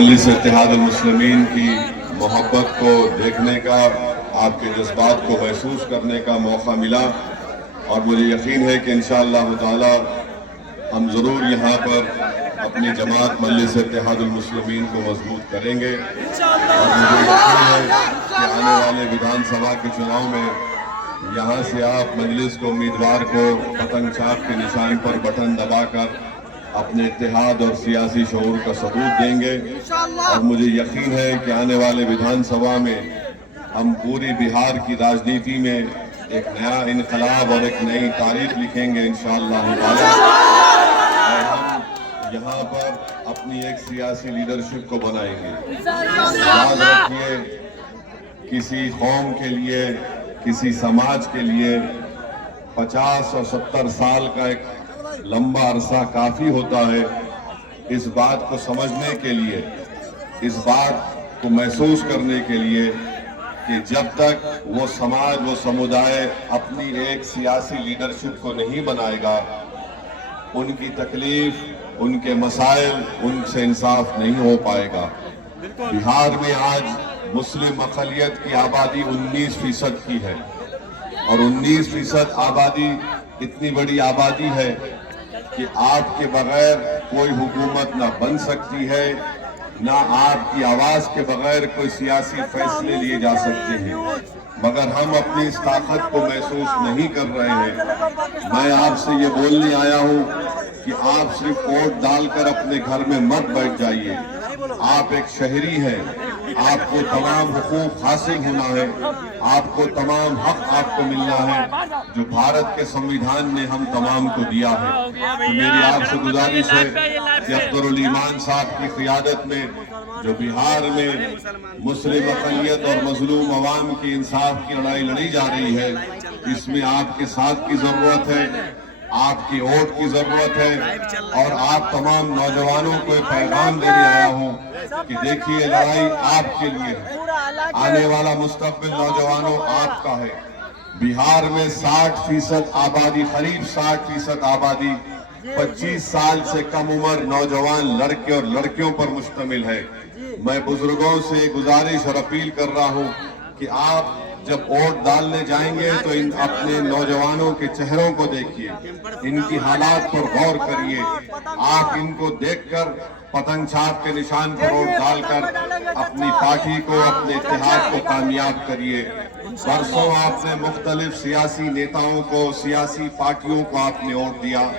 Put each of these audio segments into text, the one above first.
मजलिस इत्तेहाद मुस्लिमीन की मोहब्बत को देखने का, आपके जज्बात को महसूस करने का मौका मिला और मुझे यकीन है कि इंशाअल्लाह ताला हम ज़रूर यहाँ पर अपनी जमात मजलिस इत्तेहाद मुस्लिमीन को मजबूत करेंगे। और मुझे यकीन है कि आने वाले विधानसभा के चुनाव में यहाँ से आप मजलिस को उम्मीदवार को पतंग छाप के निशान पर बटन दबाकर अपने इत्तेहाद और सियासी शऊर का सबूत देंगे। और मुझे यकीन है कि आने वाले विधानसभा में हम पूरी बिहार की राजनीति में एक नया इनकलाब और एक नई तारीख लिखेंगे इंशाअल्लाह ताला। और हम यहाँ पर अपनी एक सियासी लीडरशिप को बनाएंगे। याद रखिए, किसी कौम के लिए, किसी समाज के लिए 50 और 70 साल का एक लंबा अरसा काफी होता है इस बात को समझने के लिए, इस बात को महसूस करने के लिए कि जब तक वो समाज, वो समुदाय अपनी एक सियासी लीडरशिप को नहीं बनाएगा, उनकी तकलीफ, उनके मसाइल, उनसे इंसाफ नहीं हो पाएगा। बिहार में आज मुस्लिम अक़लियत की आबादी 19% की है और 19% आबादी इतनी बड़ी आबादी है कि आपके बगैर कोई हुकूमत ना बन सकती है, ना आपकी आवाज के बगैर कोई सियासी फैसले लिए जा सकते हैं। मगर हम अपनी इस ताकत को महसूस नहीं कर रहे हैं। मैं आपसे ये बोलने आया हूँ कि आप सिर्फ वोट डालकर अपने घर में मत बैठ जाइए। आप एक शहरी हैं, आपको तमाम हुकूक हासिल होना है, आपको तमाम हक आपको मिलना है जो भारत के संविधान ने हम तमाम को दिया है। तो मेरी आपसे गुजारिश है कि अख्तरुल ईमान साहब की क़ियादत में जो बिहार में मुस्लिम अक़लियत और मजलूम अवाम की इंसाफ की लड़ाई लड़ी जा रही है, इसमें आपके साथ की जरूरत है, आपकी वोट की जरूरत है। और आप तमाम नौजवानों को एक पैगाम देने आया हूँ कि देखिए, लड़ाई आपके लिए है, आने वाला मुस्तक़बिल नौजवानों आपका है। बिहार में 60% आबादी, करीब 60% आबादी 25 साल से कम उम्र नौजवान लड़के और लड़कियों पर मुश्तमिल है। मैं बुजुर्गों से गुजारिश और अपील कर रहा हूँ कि आप जब वोट डालने जाएंगे तो इन अपने नौजवानों के चेहरों को देखिए, इनकी हालात पर गौर करिए। आप इनको देखकर पतंग छाप के निशान पर वोट डालकर अपनी पार्टी को, अपने इत्तेहाद को कामयाब करिए। परसों आपने मुख्तलिफ सियासी नेताओं को, सियासी पार्टियों को आपने वोट दिया,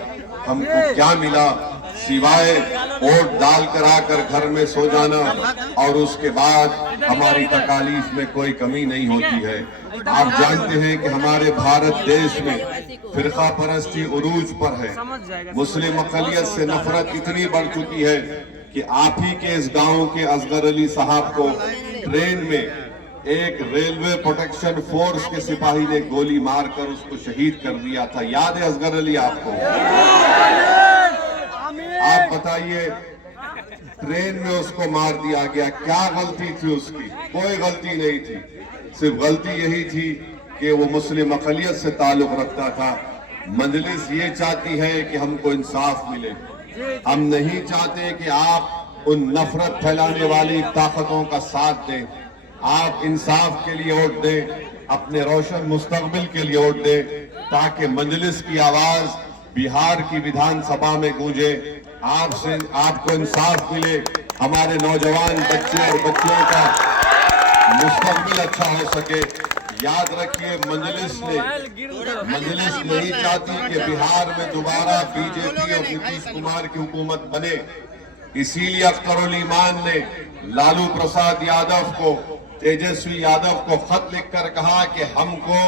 हमको क्या मिला सिवाय वोट डाल कर आकर घर में सो जाना और उसके बाद हमारी तकालीफ में कोई कमी नहीं होती है। आप जानते हैं कि हमारे भारत देश में फिरका परस्ती उरूज पर है। मुस्लिम अक़लियत से नफरत इतनी बढ़ चुकी है कि आप ही के इस गांव के असगर अली साहब को ट्रेन में एक रेलवे प्रोटेक्शन फोर्स के सिपाही ने गोली मारकर उसको शहीद कर दिया था। याद है असगर अली आपको? आप बताइए, ट्रेन में उसको मार दिया गया, क्या गलती थी उसकी? कोई गलती नहीं थी, सिर्फ गलती यही थी कि वो मुस्लिम अक़लियत से ताल्लुक रखता था। मजलिस ये चाहती है कि हमको इंसाफ मिले। हम नहीं चाहते कि आप उन नफरत फैलाने वाली ताकतों का साथ दें। आप इंसाफ के लिए वोट दें, अपने रोशन मुस्तकबिल के लिए वोट दें, ताकि मजलिस की आवाज बिहार की विधानसभा में गूंजे, आपसे आपको इंसाफ मिले, हमारे नौजवान बच्चे और बच्चियों का मुस्तकबिल अच्छा हो सके। याद रखिए, मजलिस नहीं चाहती कि बिहार में दोबारा बीजेपी और नीतीश कुमार की हुकूमत बने। इसीलिए अख्तरुल ईमान ने लालू प्रसाद यादव को, तेजस्वी यादव को खत लिखकर कहा कि हमको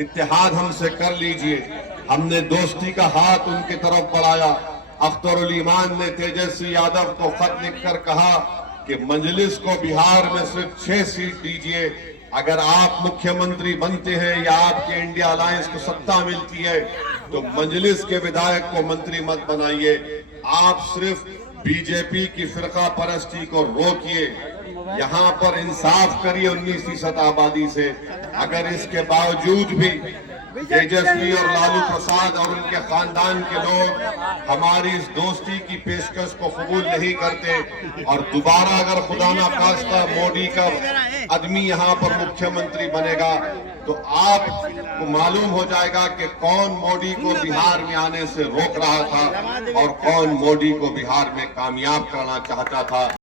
इत्तेहाद हमसे कर लीजिए। हमने दोस्ती का हाथ उनकी तरफ बढ़ाया। अख्तरुल ईमान ने तेजस्वी यादव को खत लिखकर कहा कि मजलिस को बिहार में सिर्फ 6 सीट दीजिए। अगर आप मुख्यमंत्री बनते हैं या आपके इंडिया अलायंस को सत्ता मिलती है तो मजलिस के विधायक को मंत्री मत बनाइए। आप सिर्फ बीजेपी की फिरका परस्ती को रोकिए, यहाँ पर इंसाफ करिए 19% आबादी से। अगर इसके बावजूद भी तेजस्वी और लालू प्रसाद और उनके खानदान के लोग हमारी इस दोस्ती की पेशकश को कबूल नहीं करते और दोबारा अगर खुदा ना खास्ता मोदी का आदमी यहाँ पर मुख्यमंत्री बनेगा तो आपको मालूम हो जाएगा कि कौन मोदी को बिहार में आने से रोक रहा था और कौन मोदी को बिहार में कामयाब करना चाहता था।